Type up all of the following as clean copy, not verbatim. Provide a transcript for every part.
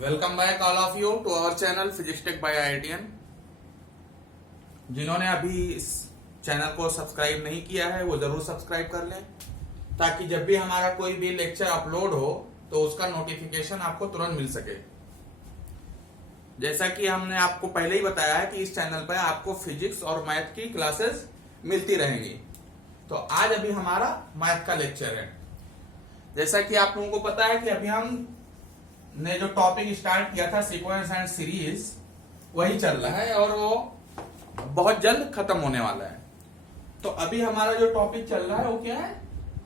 Welcome back all of you to our channel physics tech by IITian. जिन्होंने अभी इस channel को subscribe नहीं किया है वो जरूर सब्सक्राइब कर लें, ताकि जब भी हमारा कोई भी लेक्चर अपलोड हो तो उसका नोटिफिकेशन आपको तुरंत मिल सके। जैसा कि हमने आपको पहले ही बताया है कि इस चैनल पर आपको फिजिक्स और मैथ की क्लासेस मिलती रहेंगी। तो आज अभी हमारा मैथ का लेक्चर है। जैसा कि आप लोगों को पता है कि अभी हम ने जो टॉपिक स्टार्ट किया था सीक्वेंस एंड सीरीज, वही चल रहा है और वो बहुत जल्द खत्म होने वाला है। तो अभी हमारा जो टॉपिक चल रहा है वो क्या है?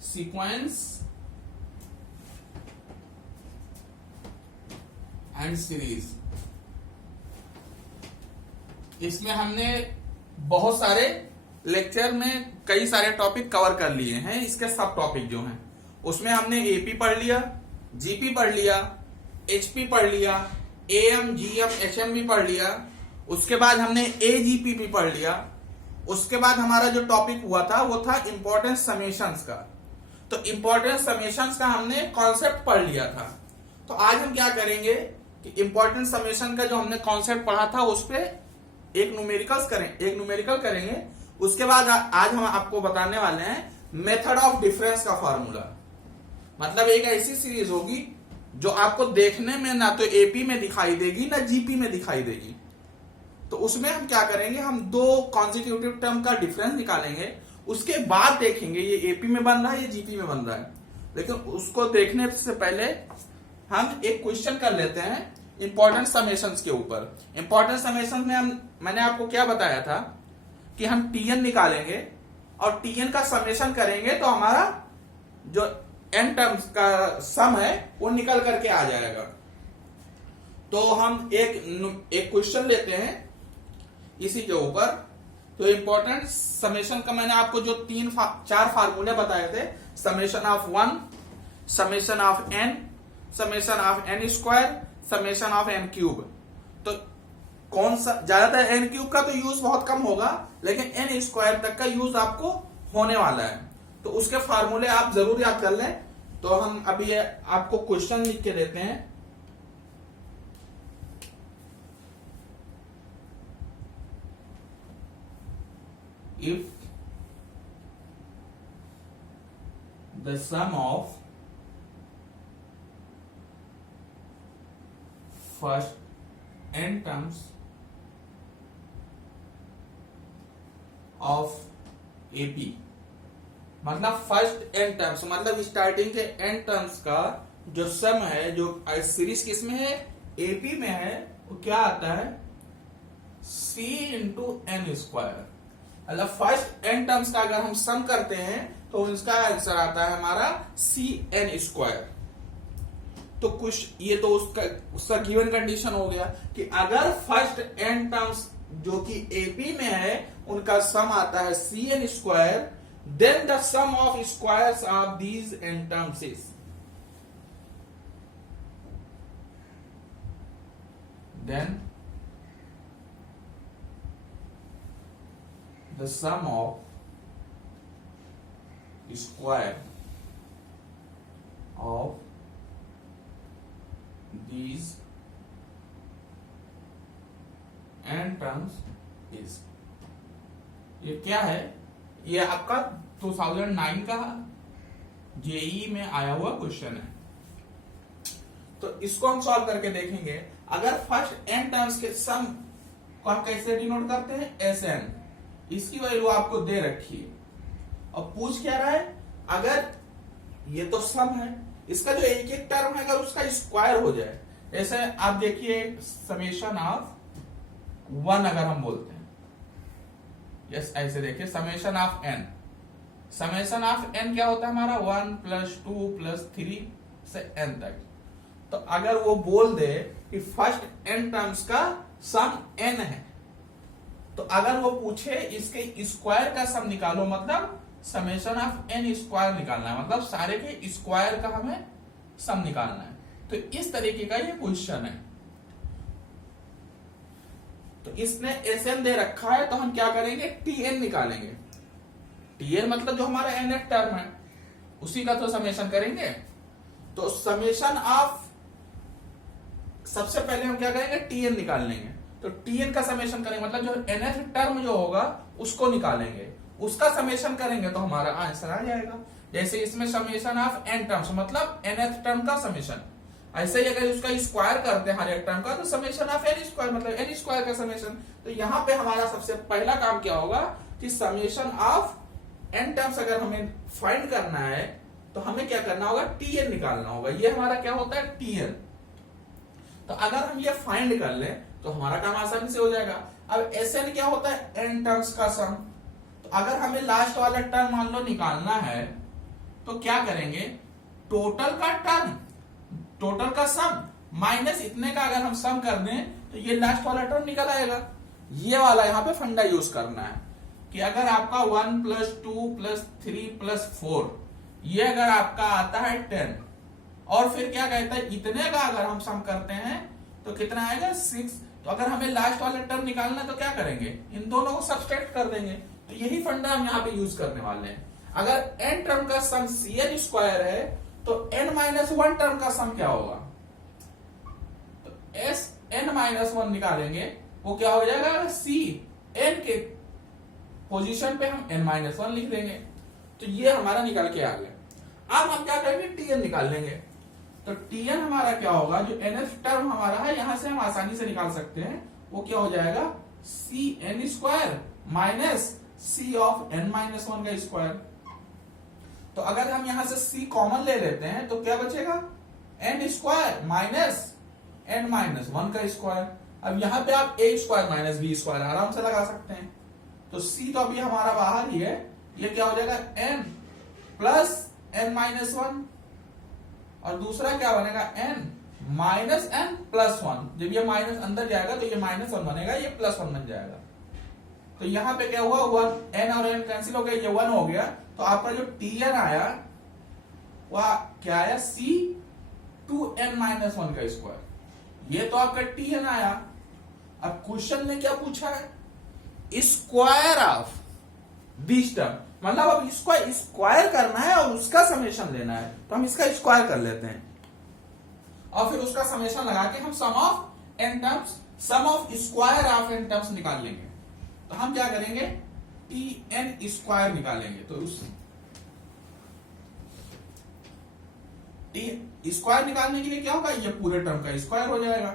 Sequence and series. इसमें हमने बहुत सारे लेक्चर में कई सारे टॉपिक कवर कर लिए हैं। इसके सब टॉपिक जो हैं उसमें हमने एपी पढ़ लिया, जीपी पढ़ लिया, एचपी पढ़ लिया, एएम, जीएम, एचएम भी पढ़ लिया। उसके बाद हमने एजीपी भी पढ़ लिया। उसके बाद हमारा जो टॉपिक हुआ था वो था इंपॉर्टेंस समेशंस का। तो इंपॉर्टेंस समेशंस का हमने कॉन्सेप्ट पढ़ लिया था। तो आज हम क्या करेंगे कि इंपॉर्टेंस समेशन का जो हमने कॉन्सेप्ट पढ़ा था उस पर एक न्यूमेरिकल करेंगे। उसके बाद आज हम आपको बताने वाले हैं मेथड ऑफ डिफरेंस का फॉर्मूला। मतलब एक ऐसी सीरीज होगी जो आपको देखने में ना तो एपी में दिखाई देगी ना जीपी में दिखाई देगी। तो उसमें हम क्या करेंगे, हम दो कॉन्स्टिट्यूटिव टर्म का डिफरेंस निकालेंगे। उसके बाद देखेंगे ये एपी में बन रहा है, ये जीपी में बन रहा है। लेकिन उसको देखने से पहले हम एक क्वेश्चन कर लेते हैं इंपॉर्टेंट समेशंस के ऊपर। इंपॉर्टेंट समेशन में मैंने आपको क्या बताया था कि हम टीएन निकालेंगे और टीएन का समेशन करेंगे तो हमारा जो एन टर्म्स का सम है वो निकल करके आ जाएगा। तो हम एक क्वेश्चन लेते हैं इसी के ऊपर। तो इंपॉर्टेंट समेशन का मैंने आपको जो चार फार्मूले बताए थे, summation of 1, summation of n, summation of n square, summation of n cube. तो कौन सा ज्यादातर एन क्यूब का तो यूज बहुत कम होगा, लेकिन एन स्क्वायर तक का यूज आपको होने वाला है। तो उसके फार्मूले आप जरूर याद कर लें। तो हम अभी आपको क्वेश्चन लिख के देते हैं। If the sum of first n terms of AP, मतलब फर्स्ट n टर्म्स मतलब स्टार्टिंग के n टर्म्स का जो सम है, जो सीरीज किस में है, एपी में है, वो क्या आता है? c into n square. मतलब फर्स्ट n टर्म्स का अगर हम सम करते हैं तो इसका आंसर आता है हमारा सी एन स्क्वायर। तो कुछ ये तो उसका गिवन कंडीशन हो गया कि अगर फर्स्ट n टर्म्स जो कि एपी में है उनका सम आता है c n square, then the sum of squares of these n terms is, then the sum of square of these n terms is। ये क्या है? ये आपका 2009 का जेई में आया हुआ क्वेश्चन है। तो इसको हम सॉल्व करके देखेंगे। अगर फर्स्ट n टर्म्स के सम को हम कैसे डिनोट करते हैं? S N. इसकी वैल्यू आपको दे रखी है और पूछ क्या रहा है? अगर ये तो सम है, इसका जो एक एक टर्म है अगर उसका स्क्वायर हो जाए, जैसे आप देखिए समेशन ऑफ 1 अगर हम बोलते हैं, यस ऐसे देखिए summation of n. Summation of n क्या होता है हमारा? 1 + 2 + 3 से एन तक। तो अगर वो बोल दे कि फर्स्ट एन टर्म्स का सम एन है, तो अगर वो पूछे इसके स्क्वायर का सम निकालो, मतलब समेशन ऑफ एन स्क्वायर निकालना है, मतलब सारे के स्क्वायर का हमें सम निकालना है। तो इस तरीके का ये क्वेश्चन है। तो इसने एस एन दे रखा है तो हम क्या करेंगे? टी एन निकालेंगे। टी एन मतलब जो हमारा एन टर्म है उसी का तो समेशन करेंगे। तो समेशन ऑफ सबसे पहले हम क्या करेंगे, टीएन निकाल लेंगे। तो टीएन का समेशन करेंगे, मतलब जो nth टर्म जो होगा उसको निकालेंगे, उसका समेशन करेंगे तो हमारा आंसर आ जाएगा। जैसे इसमें समेशन ऑफ n टर्म्स, मतलब nth टर्म का समेशन। ऐसे ही अगर उसका स्क्वायर करते हैं हर एक टर्म का, तो समेशन ऑफ n स्क्वायर, मतलब n स्क्वायर का समेशन। तो यहाँ पे हमारा सबसे पहला काम क्या होगा कि समेशन ऑफ n टर्म्स अगर हमें फाइंड करना है तो हमें क्या करना होगा, टीएन निकालना होगा। ये हमारा क्या होता है, टीएन। तो अगर हम ये फाइंड कर ले तो हमारा काम आसानी से हो जाएगा। अब एसएन क्या होता है, n टर्म्स का सम। तो अगर हमें लास्ट वाला टर्म मान लो निकालना है तो क्या करेंगे, टोटल का सम माइनस इतने का अगर हम सम कर दें तो ये लास्ट वाला टर्म निकल आएगा। ये वाला यहाँ पे फंडा यूज करना है कि अगर आपका 1 + 2 + 3 + 4 ये अगर आपका आता है 10, और फिर क्या कहता है इतने का अगर हम सम करते हैं तो कितना आएगा 6। तो अगर हमें लास्ट वाला टर्म निकालना है तो क्या करेंगे, इन दोनों को सब्सट्रैक्ट कर देंगे। तो यही फंडा हम यहाँ पे यूज करने वाले हैं। अगर n टर्म का सम cn स्क्वायर है तो n-1 टर्म का सम क्या होगा, तो n-1 निकालेंगे, वो क्या हो जाएगा, c n के पोजीशन पे हम n-1 लिख देंगे। तो ये हमारा निकल के आ गया। अब हम क्या करेंगे, टीएन निकाल लेंगे। तो टीएन हमारा क्या होगा, जो nth टर्म हमारा है यहां से हम आसानी से निकाल सकते हैं, वो क्या हो जाएगा, cn square minus c of n-1 का स्क्वायर। तो अगर हम यहां से c कॉमन ले लेते हैं तो क्या बचेगा, n स्क्वायर माइनस n-1 का स्क्वायर। अब यहां पे आप a square minus b square आराम से लगा सकते हैं। तो c तो अभी हमारा बाहर ही है, ये क्या हो जाएगा n प्लस n-1, और दूसरा क्या बनेगा n माइनस n प्लस 1। जब ये माइनस अंदर जाएगा तो ये -1 बनेगा, ये +1 बन जाएगा। तो यहाँ पे क्या हुआ, 1 n और n कैंसिल हो गया, ये 1 हो गया। तो आपका जो tn आया वह क्या आया, c 2n-1 का स्क्वायर। ये तो आपका tn आया। अब क्वेश्चन में क्या पूछा है, स्क्वायर ऑफ दिस टर्म, मतलब अब इसको स्क्वायर करना है और उसका समेशन लेना है। तो हम इसका स्क्वायर कर लेते हैं और फिर उसका समेशन लगा के हम sum of n terms, sum of square of n terms निकाल लेंगे। तो हम क्या करेंगे, tn स्क्वायर निकालेंगे। तो उस t स्क्वायर निकालने के लिए क्या होगा, ये पूरे टर्म का स्क्वायर हो जाएगा।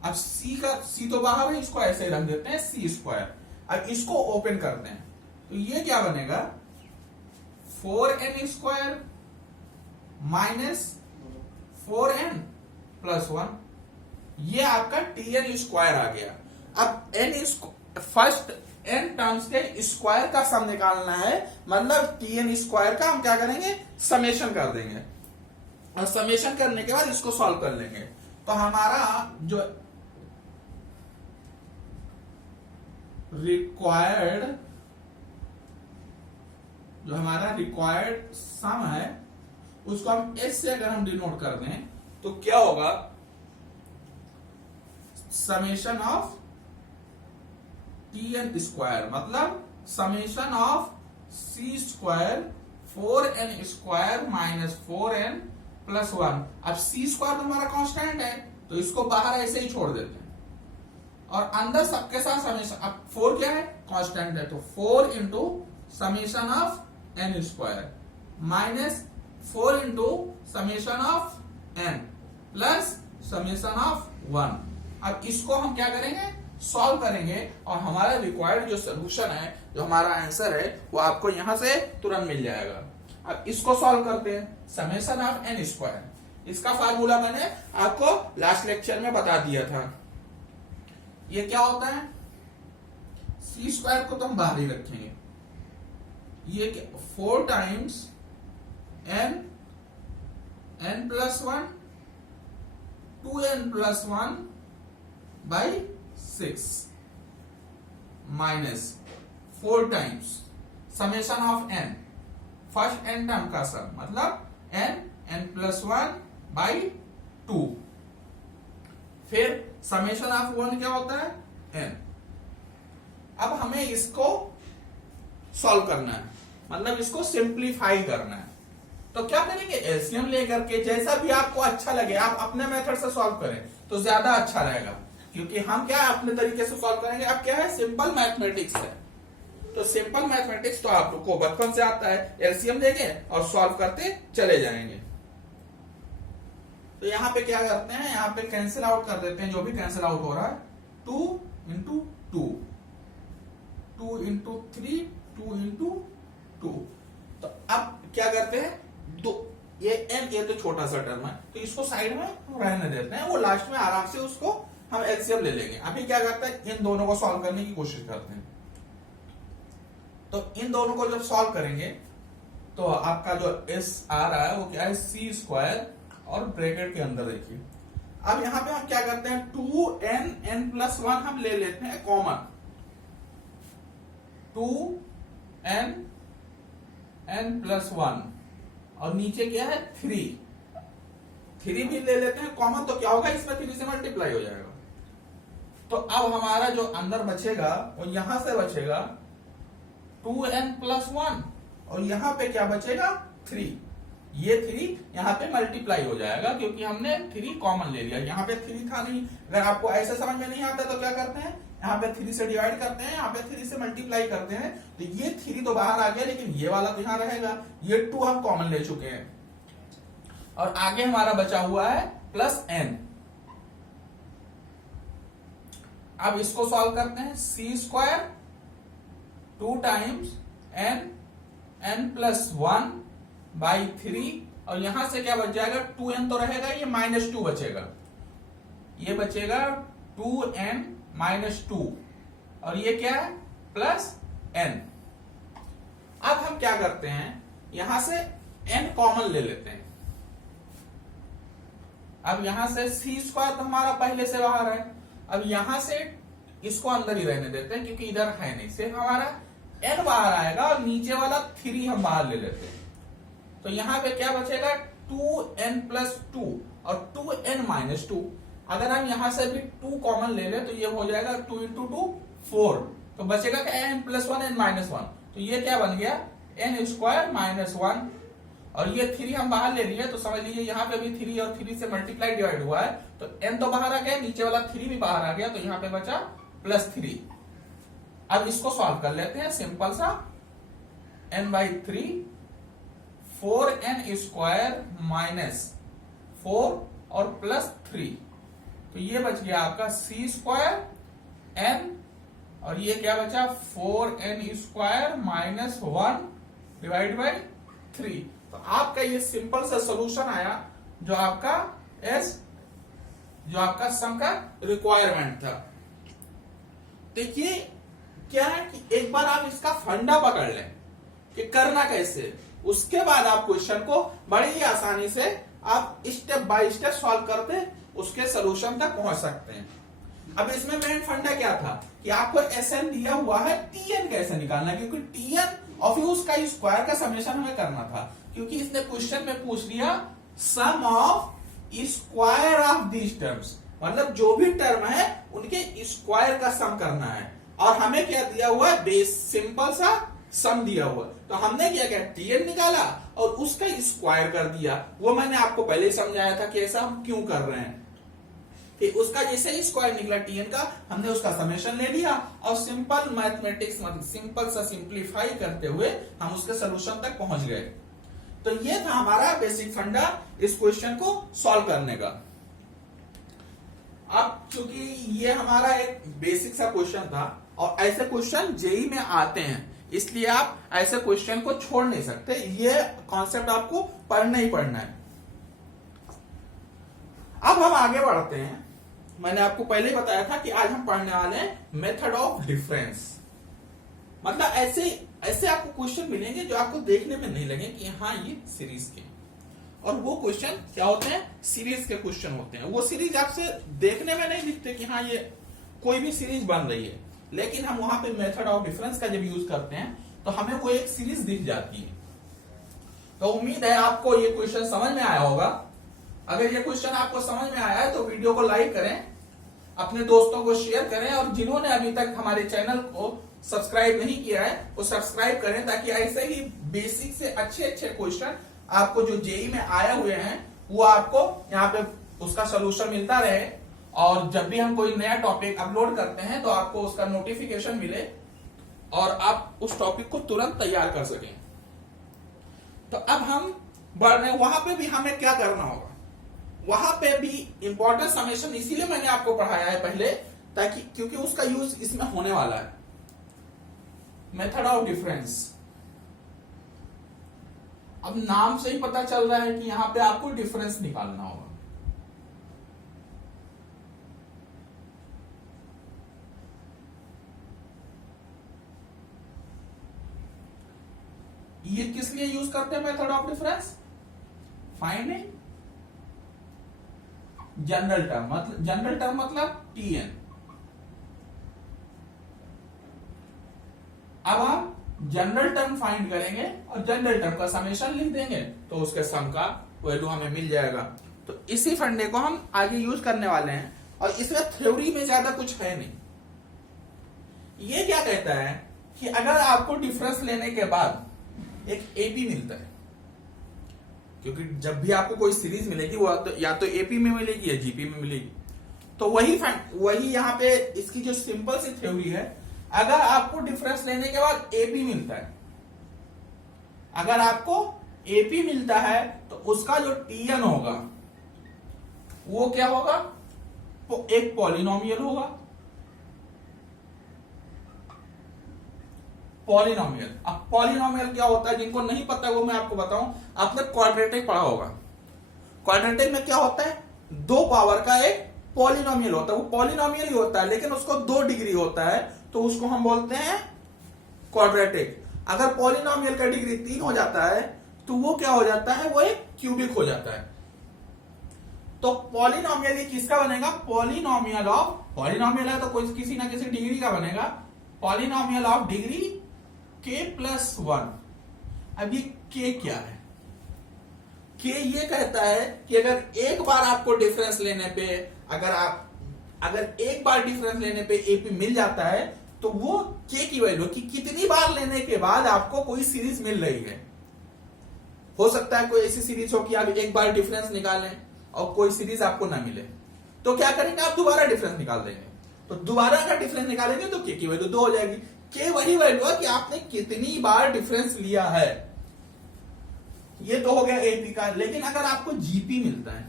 अब c तो बाहर है, इसको ऐसे रख देते हैं c स्क्वायर। अब इसको ओपन करते हैं तो ये क्या बनेगा, 4n square minus 4n plus 1। ये आपका tn स्क्वायर आ गया। अब फर्स्ट n टर्म्स के स्क्वायर का सम निकालना है, मतलब tn स्क्वायर का हम क्या करेंगे, समेशन कर देंगे, और समेशन करने के बाद इसको सॉल्व कर लेंगे। तो हमारा जो रिक्वायर्ड सम है उसको हम s से अगर हम डिनोट कर दें तो क्या होगा, समेशन ऑफ tn स्क्वायर, मतलब summation of c square 4n square minus 4n plus 1। अब c स्क्वायर तो हमारा कांस्टेंट है तो इसको बाहर ऐसे ही छोड़ देते हैं, और अंदर सबके साथ समेशन। अब 4 क्या है, कांस्टेंट है, तो 4 into summation of n square minus 4 into summation of n plus summation of 1। अब इसको हम क्या करेंगे, सॉल्व करेंगे, और हमारा रिक्वायर्ड जो सोल्यूशन है, जो हमारा आंसर है, वो आपको यहां से तुरंत मिल जाएगा। अब इसको सॉल्व करते हैं, समेशन ऑफ n स्क्वायर। इसका फार्मूला मैंने आपको लास्ट लेक्चर में बता दिया था। ये क्या होता है, c स्क्वायर को तो हम बाहर ही रखेंगे, ये 4 times n plus 1 2n plus 1 by 6 minus 4 times summation of n, first n term का सम, मतलब n प्लस 1 बाई 2, फिर समेशन ऑफ 1 क्या होता है, n। अब हमें इसको सॉल्व करना है, मतलब इसको सिंप्लीफाई करना है। तो तो क्या करेंगे, एलसीएम लेकर के जैसा भी आपको अच्छा लगे आप अपने मेथड से सॉल्व करें तो ज्यादा अच्छा रहेगा, क्योंकि हम क्या अपने तरीके से सॉल्व करेंगे। अब क्या है, सिंपल मैथमेटिक्स है, तो सिंपल मैथमेटिक्स तो आपको बचपन से आता है, एलसीएम लेंगे और सॉल्व करते चले जाएंगे। तो यहाँ पे क्या करते हैं, यहाँ पे कैंसिल आउट कर देते हैं जो भी कैंसिल आउट हो रहा है, 2 इंटू 2, 2 इंटू 3, 2 इंटू 2। तो अब क्या करते हैं, दो ये n ये तो छोटा सा टर्म है तो इसको साइड में रहने देते हैं, वो लास्ट में आराम से उसको हम एलसीएम ले लेंगे। अभी क्या करते हैं, इन दोनों को सॉल्व करने की कोशिश करते हैं। तो इन दोनों को जब सॉल्व करेंगे तो आपका जो s आ रहा है वो क्या है, सी स्क्वायर, और ब्रैकेट के अंदर देखिए। अब यहां पे हम क्या करते हैं, 2n n प्लस 1 हम ले लेते हैं कॉमन, 2n n प्लस 1, और नीचे क्या है 3 भी ले लेते हैं कॉमन, तो क्या होगा, इसमें 3 से मल्टीप्लाई हो जाएगा। तो अब हमारा जो अंदर बचेगा वो यहां से बचेगा 2n प्लस 1, और यहां पे क्या बचेगा 3। ये 3 यहाँ पे मल्टीप्लाई हो जाएगा क्योंकि हमने 3 कॉमन ले लिया, यहाँ पे 3 था नहीं। अगर आपको ऐसे समझ में नहीं आता तो क्या करते हैं, यहाँ पे 3 से डिवाइड करते हैं, यहाँ पे 3 से मल्टीप्लाई करते हैं, तो ये 3 तो बाहर आ गया, लेकिन ये वाला तो यहाँ रहेगा। ये 2 हम कॉमन ले चुके हैं, और आगे हमारा बचा हुआ है प्लस n। अब इसको सॉल्व करते हैं, C square 2 times n plus 1 by 3, और यहां से क्या बच जाएगा, 2n तो रहेगा, ये -2 बचेगा, ये बचेगा 2n -2, और ये क्या है प्लस n। अब हम क्या करते हैं, यहां से n कॉमन ले लेते हैं। अब यहां से सी स्क्वायर तो हमारा पहले से बाहर है, अब यहां से इसको अंदर ही रहने देते हैं क्योंकि इधर है नहीं, सिर्फ हमारा n बाहर आएगा, और नीचे वाला 3 हम बाहर ले लेते हैं। तो यहां पे क्या बचेगा, 2n प्लस 2 और 2n माइनस 2। अगर हम यहां से भी 2 कॉमन ले लें तो ये हो जाएगा 2 इंटू 2 4, तो बचेगा क्या, n प्लस 1 n माइनस 1, तो ये क्या बन गया n स्क्वायर माइनस 1, और ये 3 हम बाहर ले लिए, तो समझ लीजिए यहाँ पे भी 3 और 3 से मल्टीप्लाई डिवाइड हुआ है, तो n तो बाहर आ गया, नीचे वाला 3 भी बाहर आ गया, तो यहाँ पे बचा प्लस 3। अब इसको सॉल्व कर लेते हैं, सिंपल सा, n by 3 4n square minus 4 और प्लस 3, तो ये बच गया आपका सी स्क्वायर n, और ये क्या बचा 4n square minus 1 divide by 3। तो आपका ये सिंपल सा सॉल्यूशन आया जो आपका सम का रिक्वायरमेंट था। देखिए क्या है कि एक बार आप इसका फंडा पकड़ लें कि करना कैसे, उसके बाद आप क्वेश्चन को बड़ी ही आसानी से आप स्टेप बाय स्टेप सॉल्व करते उसके सॉल्यूशन तक पहुंच सकते हैं। अब इसमें मेन फंडा क्या था कि आपको एसएन दिया हुआ है, टीएन कैसे निकालना है, क्योंकि टीएन ऑफ उसका स्क्वायर का समेशन हमें करना था, क्योंकि इसने क्वेश्चन में पूछ लिया sum of square of these terms, मतलब जो भी टर्म है उनके स्क्वायर का सम करना है, और हमें क्या दिया हुआ है, बेस सिंपल सा सम दिया हुआ। तो हमने क्या किया, टीएन निकाला और उसका स्क्वायर कर दिया। वो मैंने आपको पहले ही समझाया था कि ऐसा हम क्यों कर रहे हैं, कि उसका जैसे ही स्क्वायर निकला टीएन का, हमने उसका समेशन ले लिया और सिंपल मैथमेटिक्स मतलब सिंपल सा सिंप्लीफाई करते हुए हम उसके सोल्यूशन तक पहुंच गए। तो ये था हमारा बेसिक फंडा इस क्वेश्चन को सॉल्व करने का। अब चूंकि ये हमारा एक बेसिक सा क्वेश्चन था और ऐसे क्वेश्चन जेई में आते हैं, इसलिए आप ऐसे क्वेश्चन को छोड़ नहीं सकते, ये कॉन्सेप्ट आपको पढ़ना ही पढ़ना है। अब हम आगे बढ़ते हैं। मैंने आपको पहले ही बताया था कि आज हम पढ़ने वाले हैं मेथड ऑफ डिफरेंस। मतलब ऐसे आपको क्वेश्चन मिलेंगे जो आपको देखने में नहीं लगे कि हाँ ये सीरीज के, और वो क्वेश्चन क्या होते हैं, सीरीज के क्वेश्चन होते हैं। वो सीरीज आपसे देखने में नहीं दिखते कि हाँ ये कोई भी सीरीज बन रही है, लेकिन हम वहां पे मेथड ऑफ डिफरेंस का जब यूज करते हैं तो हमें वो एक सीरीज दिख जाती है। तो उम्मीद है आपको ये क्वेश्चन समझ में आया होगा। अगर ये क्वेश्चन आपको समझ में आया है तो वीडियो को लाइक करें, अपने दोस्तों को शेयर करें, और जिन्होंने अभी तक हमारे चैनल को सब्सक्राइब नहीं किया है वो सब्सक्राइब करें, ताकि ऐसे ही बेसिक से अच्छे क्वेश्चन आपको जो जेई में आए हुए हैं वो आपको यहाँ पे उसका सोल्यूशन मिलता रहे, और जब भी हम कोई नया टॉपिक अपलोड करते हैं तो आपको उसका नोटिफिकेशन मिले और आप उस टॉपिक को तुरंत तैयार कर सकें। तो अब हम बढ़ रहे हैं, वहां पे भी हमें क्या करना होगा, वहां पे भी इंपॉर्टेंट समेशन इसीलिए मैंने आपको पढ़ाया है पहले, ताकि क्योंकि उसका यूज इसमें होने वाला है। मेथड ऑफ डिफरेंस, अब नाम से ही पता चल रहा है कि यहां पे आपको डिफरेंस निकालना होगा। ये किस लिए यूज करते हैं method of difference? Finding general term मतलब टीएन। अब हम जनरल टर्म फाइंड करेंगे और जनरल टर्म का समेशन लिख देंगे तो उसके सम का वैल्यू हमें मिल जाएगा। तो इसी फंडे को हम आगे यूज करने वाले हैं, और इसमें थ्योरी में ज्यादा कुछ है नहीं। ये क्या कहता है कि अगर आपको डिफरेंस लेने के बाद एक एपी मिलता है, क्योंकि जब भी आपको कोई सीरीज मिलेगी वो तो या तो एपी में मिलेगी या जीपी में मिलेगी, तो वही यहां पे इसकी जो सिंपल सी थ्योरी है, अगर आपको डिफरेंस लेने के बाद एपी मिलता है, अगर आपको एपी मिलता है तो उसका जो टीएन होगा वो क्या होगा, एक पॉलिनोमियल होगा। पॉलिनोमियल, अब पॉलिनोमियल क्या होता है जिनको नहीं पता वो मैं आपको बताऊं, आपने क्वाड्रेटिक पढ़ा होगा। क्वाड्रेटिक में क्या होता है, 2 पावर का एक पॉलिनोमियल होता है, वो पॉलिनोमियल ही होता है लेकिन उसको 2 डिग्री होता है, तो उसको हम बोलते हैं क्वाड्रेटिक। अगर पॉलिनोमियल का डिग्री 3 हो जाता है तो वो क्या हो जाता है, वो एक क्यूबिक हो जाता है। तो पॉलिनोमियल किसका बनेगा, पॉलिनोमियल है तो कोई किसी ना किसी डिग्री का बनेगा, पॉलिनोमियल ऑफ डिग्री k+1। अब ये k क्या है, k ये कहता है कि अगर एक बार आपको डिफरेंस लेने पे, अगर एक बार डिफरेंस लेने पे एपी मिल जाता है तो वो k की वैल्यू कि कितनी बार लेने के बाद आपको कोई सीरीज मिल रही है। हो सकता है कोई ऐसी सीरीज हो कि आप एक बार डिफरेंस निकालें और कोई सीरीज आपको ना मिले, तो क्या करेंगे, आप दोबारा डिफरेंस निकाल देंगे। तो दोबारा अगर डिफरेंस निकालेंगे तो k की वैल्यू 2 हो जाएगी। k वही वैल्यू है कि आपने कितनी बार डिफरेंस लिया है। ये तो हो गया एपी का। लेकिन अगर आपको जीपी मिलता है,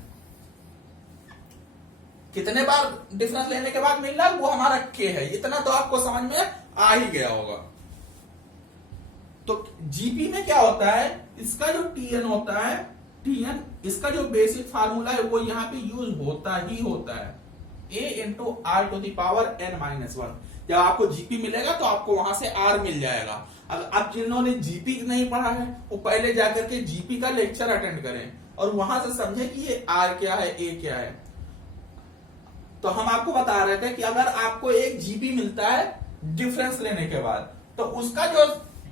कितने बार डिफरेंस लेने के बाद मिल रहा है, वो हमारा k है। इतना तो आपको समझ में आ ही गया होगा। तो जीपी में क्या होता है, इसका जो टीएन होता है, टीएन इसका जो बेसिक फार्मूला है वो यहां पे यूज होता ही होता है, a×r⁴n−1। जब आपको जीपी मिलेगा तो आपको वहां से आर मिल जाएगा। अब जिन्होंने जीपी नहीं पढ़ा है वो पहले जाकर के जीपी का लेक्चर अटेंड करें और वहां से समझे कि ये आर क्या है, ए क्या है। तो हम आपको बता रहे थे कि अगर आपको एक जीपी मिलता है डिफरेंस लेने के बाद, तो उसका जो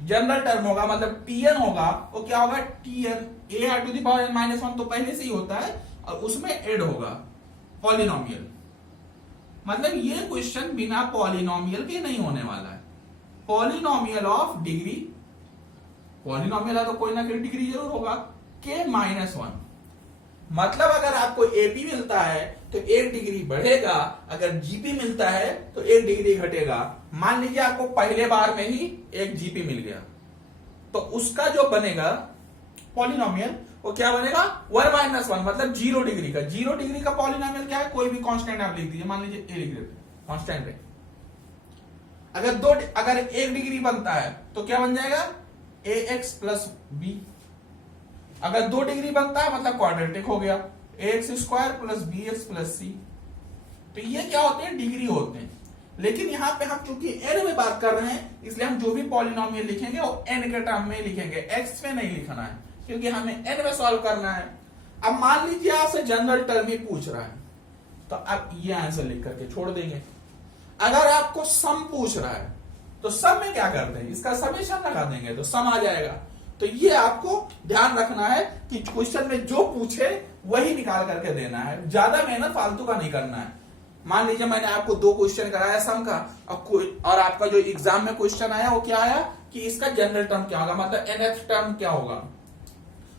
जनरल टर्म होगा मतलब टीएन होगा, वो क्या होगा, टीएन a⁴n−1 तो पहले से ही होता है और उसमें एड होगा पॉलिनोमियल। मतलब ये क्वेश्चन बिना पॉलिनोमियल के नहीं होने वाला है। पॉलिनोमियल ऑफ डिग्री, पॉलिनोमियल है तो कोई ना कोई डिग्री जरूर होगा, k-1। मतलब अगर आपको एपी मिलता है तो 1 डिग्री बढ़ेगा, अगर जीपी मिलता है तो 1 डिग्री घटेगा। मान लीजिए आपको पहले बार में ही एक जीपी मिल गया, तो उसका जो बनेगा पॉलिनोमियल वो क्या बनेगा, 1-1 मतलब 0 डिग्री का। 0 डिग्री का पॉलिनोमियल क्या है, कोई भी कांस्टेंट आप लिख दीजिए, मान लीजिए a लिख देते, कांस्टेंट है। अगर 1 डिग्री बनता है तो क्या बन जाएगा, ax+b। अगर 2 डिग्री बनता है मतलब क्वाड्रेटिक हो गया, ax² + bx+c। तो ये क्या होते हैं, डिग्री होते हैं। लेकिन यहां पे हम चूंकि n में बात कर रहे हैं इसलिए हम जो भी पॉलिनोमियल लिखेंगे वो n के टर्म में लिखेंगे, x में नहीं लिखना है क्योंकि हमें n में सॉल्व करना है। अब मान लीजिए आपसे जनरल टर्म ही पूछ रहा है तो आप ये आंसर लिख करके छोड़ देंगे। अगर आपको सम पूछ रहा है तो सम में क्या करते हैं, इसका समेशन लगा देंगे तो सम आ जाएगा। तो ये आपको ध्यान रखना है कि क्वेश्चन में जो पूछे वही निकाल करके देना है, ज्यादा मेहनत फालतू का नहीं करना है। मान लीजिए मैंने आपको 2 क्वेश्चन कराया सम का और आपका जो एग्जाम में क्वेश्चन आया वो क्या आया कि इसका जनरल टर्म क्या होगा, मतलब nth टर्म क्या होगा।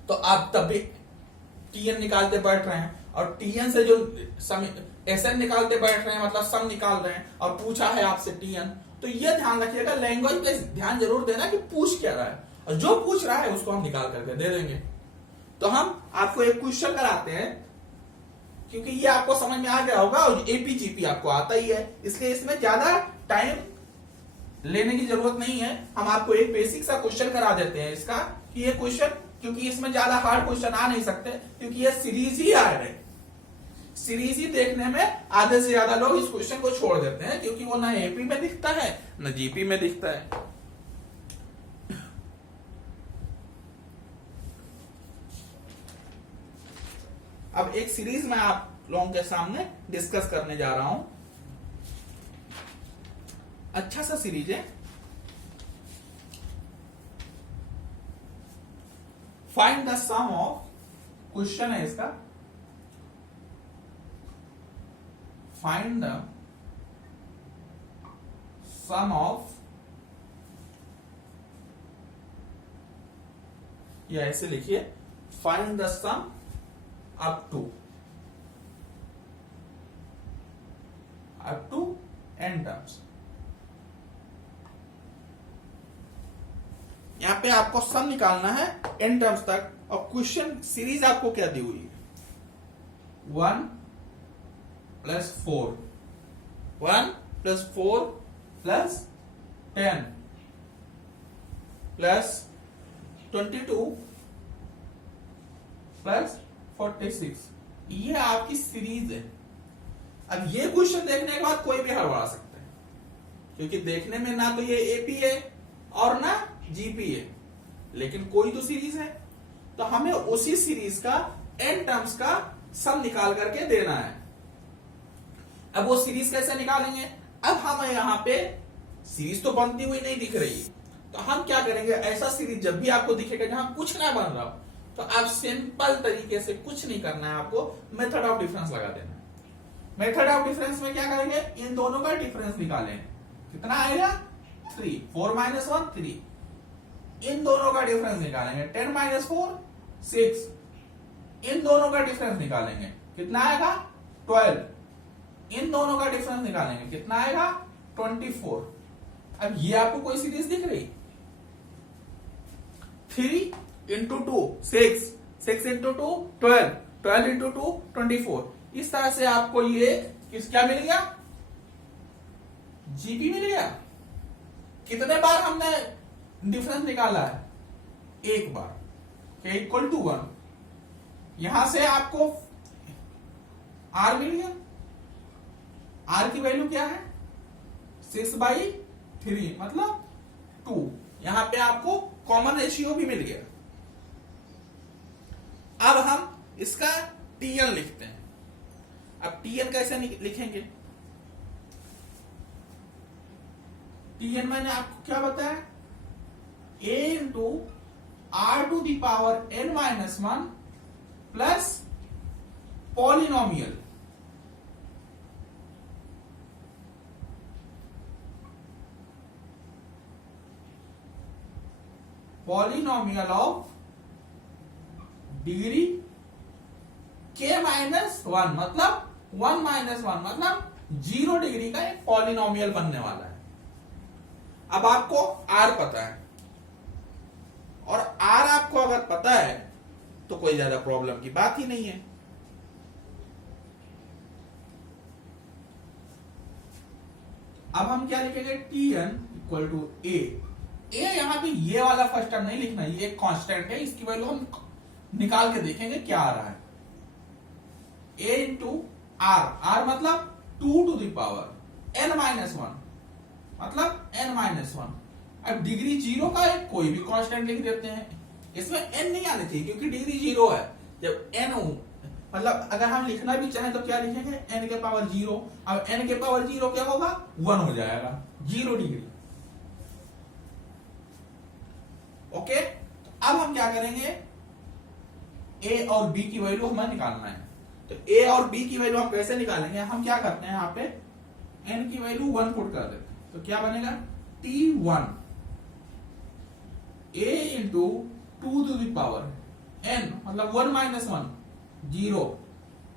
तो आप तब भी टीएन निकालते बैठ रहे हैं, और टीएन से जो एसएन निकालते बैठ रहे हैं, मतलब सम निकाल रहे हैं, और पूछा है आपसे टीएन। तो ये ध्यान रखिएगा, लैंग्वेज पे ध्यान जरूर देना कि पूछ क्या रहा है, और जो पूछ रहा है उसको हम निकाल करके दे देंगे। तो हम आपको एक क्वेश्चन कराते हैं, क्योंकि ये आपको समझ में आ गया होगा और एपीजीपी आपको आता ही है, इसलिए इसमें ज्यादा टाइम लेने की जरूरत नहीं है। हम आपको एक बेसिक सा क्वेश्चन करा देते हैं इसका, कि ये क्वेश्चन, क्योंकि इसमें ज्यादा हार्ड क्वेश्चन आ नहीं सकते, क्योंकि ये सीरीज ही हार्ड है। सीरीज ही देखने में आधे से ज्यादा लोग इस क्वेश्चन को छोड़ देते हैं, क्योंकि वो ना एपी में दिखता है ना जीपी में दिखता है। अब एक सीरीज मैं आप लोगों के सामने डिस्कस करने जा रहा हूं, अच्छा सा सीरीज है। Find the sum of, question है इसका, फाइंड द सम ऑफ, या ऐसे लिखिए, find the sum up to n terms। यहां पे आपको सम निकालना है n टर्म्स तक, और क्वेश्चन सीरीज आपको क्या दी हुई है, 1 + 4, 1 + 4 + 10 + 22 + 46, ये आपकी सीरीज है। अब ये क्वेश्चन देखने के बाद कोई भी हड़बड़ा सकता है, क्योंकि देखने में ना तो ये एपी है और ना जीपी है, लेकिन कोई तो सीरीज है। तो हमें उसी सीरीज का n टर्म्स का सम निकाल करके देना है। अब वो सीरीज कैसे निकालेंगे, अब हम यहां पे सीरीज तो बनती हुई नहीं दिख रही, तो हम क्या करेंगे, ऐसा सीरीज जब भी आपको दिखेगा जहां कुछ ना बन रहा हो, तो आप सिंपल तरीके से, कुछ नहीं करना है आपको, मेथड ऑफ डिफरेंस लगा देना है। मेथड ऑफ डिफरेंस में क्या करेंगे, इन दोनों का डिफरेंस निकालें, कितना आएगा 3, 4 - 1 3, इन दोनों का डिफरेंस निकालेंगे, 10 - 4 6, इन दोनों का डिफरेंस निकालेंगे, कितना आएगा 12, इन दोनों का डिफरेंस निकालेंगे, कितना आएगा 24। अब ये आपको कोई सीरीज दिख रही, 3 × 2 6, 6 × 2 12, 12 × 2 24। इस तरह से आपको ये क्या मिल गया, जीपी मिल गया। कितने बार हमने डिफरेंस निकाला है, एक बार, k = 1। यहां से आपको r मिल गया, r की वैल्यू क्या है 6/3 मतलब 2। यहां पे आपको कॉमन रेशियो भी मिल गया। अब हम इसका टीएन लिखते हैं। अब टीएन कैसे लिखेंगे, टीएन मैंने आपको क्या बताया, a × r⁴ plus polynomial, polynomial of degree k - 1 मतलब 1 - 1 मतलब 0 डिग्री का एक पॉलिनोमियल बनने वाला है। अब आपको r पता है, और r आपको अगर पता है तो कोई ज्यादा प्रॉब्लम की बात ही नहीं है। अब हम क्या लिखेंगे, Tn = a। a यहां पे ये वाला फर्स्ट टर्म नहीं लिखना, ये एक कांस्टेंट है, इसकी वैल्यू हम निकाल के देखेंगे क्या आ रहा है। a × r, r मतलब 2 n - 1 मतलब n-1। अब डिग्री 0 का एक कोई भी कांस्टेंट लिख देते हैं, इसमें n नहीं आनी चाहिए क्योंकि डिग्री 0 है। जब n मतलब अगर हम लिखना भी चाहें तो क्या लिखेंगे, n⁴। अब n⁴ क्या होगा, 1 हो जाएगा, 0 डिग्री। ओके, अब हम क्या करेंगे, a और b की वैल्यू हमें निकालना है। तो a और b की वैल्यू हम कैसे निकालेंगे, हम क्या करते हैं, यहाँ पे n की वैल्यू 1 पुट कर देते हैं, तो क्या बनेगा, T1 a × 2 ⁴ n मतलब 1 माइनस 1 0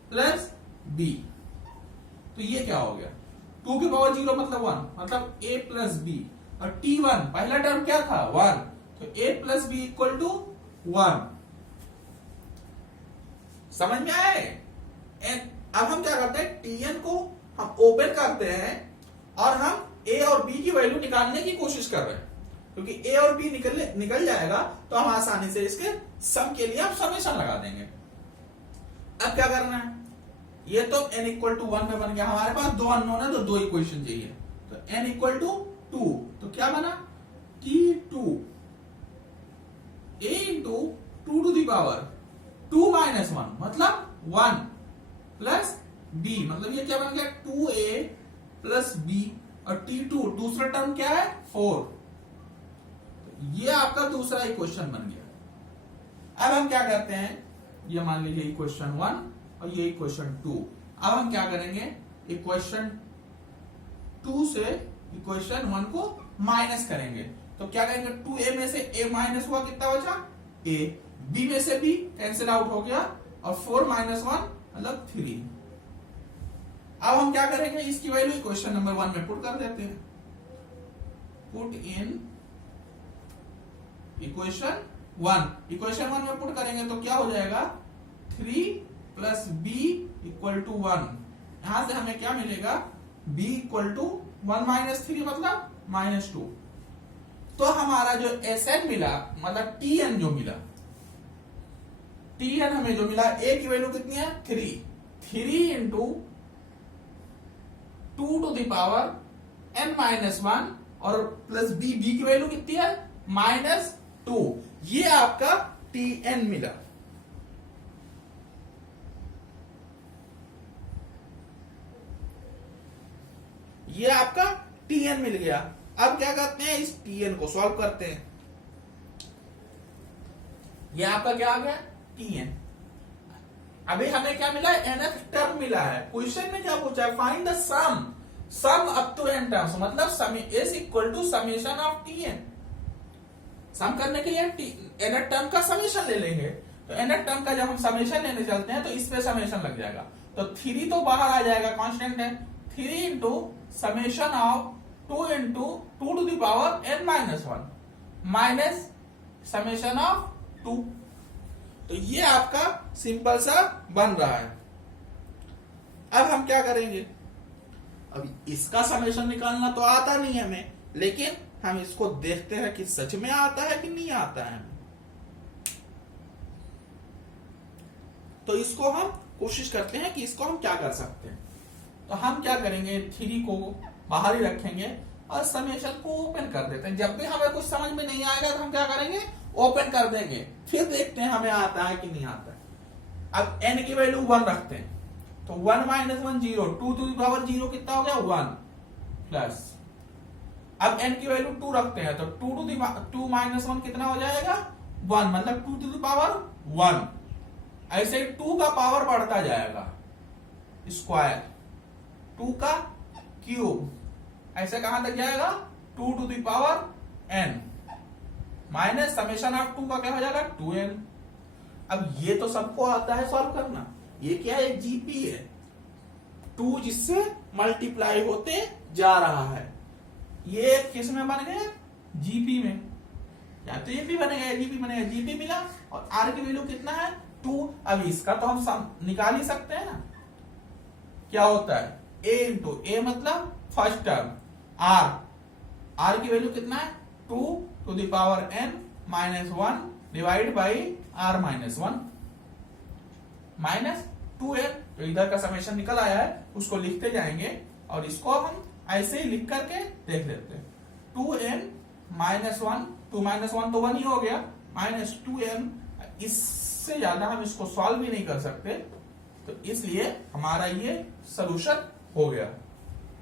प्लस b। तो ये क्या हो गया, 2 की पावर 0 मतलब 1 मतलब a प्लस b, और t1 पहला टर्म क्या था 1, तो a plus b equal to 1। समझ में आया है? अब हम क्या करते हैं, tn को हम ओपन करते हैं और हम a और b की वैल्यू निकालने की कोशिश कर रहे हैं, क्योंकि a और b निकल जाएगा तो हम आसानी से इसके सम के लिए हम समेशन लगा देंगे। अब क्या करना है, ये तो n इक्वल टू 1 में बन गया, हमारे पास दो अननोन है तो दो इक्वेशन चाहिए, तो n इक्वल टू 2, तो क्या बना t2 a into 2 to the power 2 minus 1 मतलब 1 प्लस b, मतलब ये क्या बन गया 2a प्लस b, और t2 दूसरा टर्म क्या है 4, ये आपका दूसरा इक्वेशन बन गया। अब हम क्या करते हैं, ये मान लीजिए इक्वेशन 1 और ये इक्वेशन 2। अब हम क्या करेंगे, इक्वेशन 2 से इक्वेशन 1 को माइनस करेंगे, तो क्या करेंगे 2a में से a माइनस हुआ, कितना बचा a, b में से b कैंसिल आउट हो गया, और 4 माइनस 1 मतलब 3। अब हम क्या करेंगे, इसकी वैल्यू इक्वेशन नंबर 1 में पुट कर देते हैं, पुट इन इक्वेशन 1 में पुट करेंगे तो क्या हो जाएगा 3 प्लस b इक्वल टू 1। यहां से हमें क्या मिलेगा, b इक्वल टू 1 माइनस 3 मतलब माइनस 2। तो हमारा जो Sn मिला मतलब Tn जो मिला, Tn हमें जो मिला, a की वैल्यू कितनी है 3 into 2 to the power n minus 1 और प्लस b की वैल्यू कितनी है माइनस 2, ये आपका Tn मिला। ये आपका Tn मिल गया। अब क्या करते हैं, इस Tn को सॉल्व करते हैं। ये आपका क्या आ गया Tn। अभी हमें क्या मिला, nth टर्म मिला है। क्वेश्चन में क्या पूछा है, find the sum up to n terms, मतलब s equal to summation of Tn। Sum करने के लिए nth टर्म का समेशन ले लेंगे, तो nth टर्म का जब हम समेशन लेने चलते हैं तो इस पे समेशन लग जाएगा, तो 3 तो बाहर आ जाएगा, कांस्टेंट है, 3 into summation of 2 into 2 to the power n minus 1 माइनस समेशन ऑफ 2। तो ये आपका सिंपल सा बन रहा है। अब हम क्या करेंगे, अब इसका समेशन निकालना तो आता नहीं है हमें, लेकिन हम इसको देखते हैं कि सच में आता है कि नहीं आता है। तो इसको हम कोशिश करते हैं कि इसको हम क्या कर सकते हैं। तो हम क्या करेंगे, 3 को बाहर ही रखेंगे और समेशन को ओपन कर देते हैं। जब भी हमें कुछ समझ में नहीं आएगा तो हम क्या करेंगे, ओपन कर देंगे, फिर देखते हैं हमें आता है कि नहीं आता है। अब n की वैल्यू 1 रखते हैं, तो 1 माइनस 1 0, 2 टू द पावर 0 कितना हो गया 1 प्लस, अब n की वैल्यू 2 रखते हैं, तो 2 माइनस 1 कितना हो जाएगा 1, मतलब 2 टू द पावर 1। ऐसे ही 2 का पावर बढ़ता जाएगा, स्क्वायर 2 का क्यूब, ऐसे कहां तक जाएगा 2 to the power n minus summation of 2 का क्या हो जाएगा 2n। अब ये तो सबको आता है सॉल्व करना, ये क्या है जीपी है, 2 जिससे मल्टीप्लाई होते जा रहा है, ये किस में बन गया जीपी में, या तो ये भी बनेगा जीपी बनेगा, जीपी मिला, और आर की वैल्यू कितना है 2। अब इसका तो हम निकाल ही सकते हैं ना, क्या होता है a इंटू ए मतलब फर्स्ट टर्म, आर की वैल्यू कितना है 2 to the power n minus 1 divide by r minus 1 minus 2n। तो इधर का समेशन निकल आया है, उसको लिखते जाएंगे और इसको हम ऐसे ही लिख करके देख लेते हैं। 2n माइनस 1, 2 माइनस 1 तो 1 ही हो गया, माइनस 2n, इससे ज्यादा हम इसको सॉल्व भी नहीं कर सकते, तो इसलिए हमारा ये सॉल्यूशन हो गया।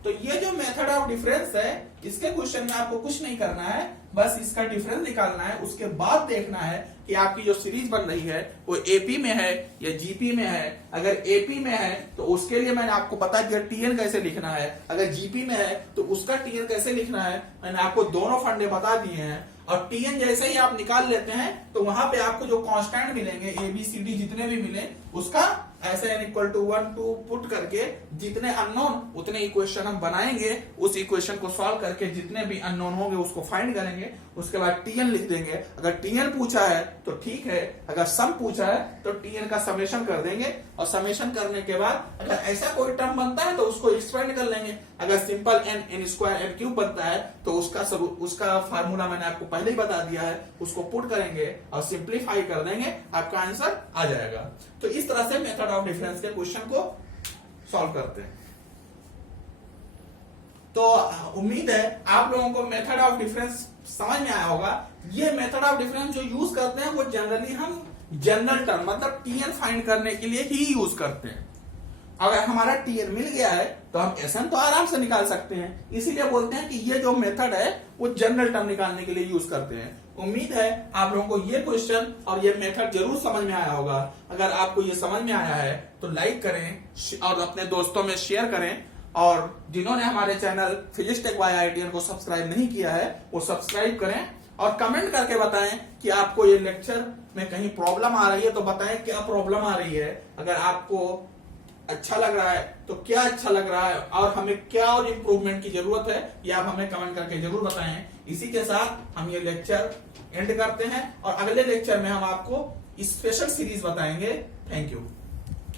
तो ये जो मेथड ऑफ डिफरेंस है, इसके क्वेश्चन में आपको कुछ नहीं करना है, बस इसका डिफरेंस निकालना है, उसके बाद देखना है कि आपकी जो सीरीज बन रही है वो एपी में है या जीपी में है। अगर एपी में है तो उसके लिए मैंने आपको बता दिया टीएन कैसे लिखना है, अगर जीपी में है तो उसका टीएन कैसे लिखना है, मैंने आपको दोनों फंडे बता दिए हैं। और टीएन जैसे ही आप निकाल लेते हैं तो वहां पे आपको जो कांस्टेंट मिलेंगे ABCD जितने भी मिले उसका ऐसे n इक्वल टू 1 2 पुट करके जितने अननोन उतने इक्वेशन हम बनाएंगे, उस इक्वेशन को सॉल्व करके जितने भी अननोन होंगे उसको फाइंड करेंगे, उसके बाद टीएन लिख देंगे। अगर टीएन पूछा है तो ठीक है, अगर सम पूछा है तो टीएन का समेशन कर देंगे और समेशन करने के बाद अगर ऐसा कोई टर्म बनता है तो उसको एक्सपेंड कर लेंगे। अगर simple n square n cube बनता है तो उसका फार्मूला मैंने आपको पहले ही बता दिया है, उसको पुट करेंगे और सिंप्लीफाई कर देंगे, आपका आंसर आ जाएगा। तो इस तरह से मेथड ऑफ डिफरेंस के क्वेश्चन को सॉल्व करते हैं। तो उम्मीद है आप लोगों को मेथड ऑफ डिफरेंस समझ में आया होगा। ये मेथड ऑफ डिफरेंस जो यूज करते हैं वो जनरली हम जनरल टर्म मतलब टीएन फाइंड करने के लिए ही यूज करते हैं। अगर हमारा टीएन मिल गया है तो हम एसएन तो आराम से निकाल सकते हैं, इसीलिए बोलते हैं कि ये जो मेथड है वो जनरल टर्म निकालने के लिए यूज करते हैं। उम्मीद है आप लोगों को ये क्वेश्चन और ये मेथड जरूर समझ में आया होगा। अगर आपको ये समझ में आया है तो लाइक करें और अपने दोस्तों में शेयर करें, और जिन्होंने हमारे channel physics tech by IITian को सब्सक्राइब नहीं किया है वो सब्सक्राइब करें और कमेंट करके बताएं कि आपको ये लेक्चर में कहीं प्रॉब्लम आ रही है तो बताएं क्या प्रॉब्लम आ रही है। अगर आपको अच्छा लग रहा है तो क्या अच्छा लग रहा है और हमें क्या और इम्प्रूवमेंट की जरूरत है ये आप हमें कमेंट करके जरूर बताएं। इसी के साथ हम ये लेक्चर एंड करते हैं और अगले लेक्चर में हम आपको स्पेशल सीरीज बताएंगे। Thank you.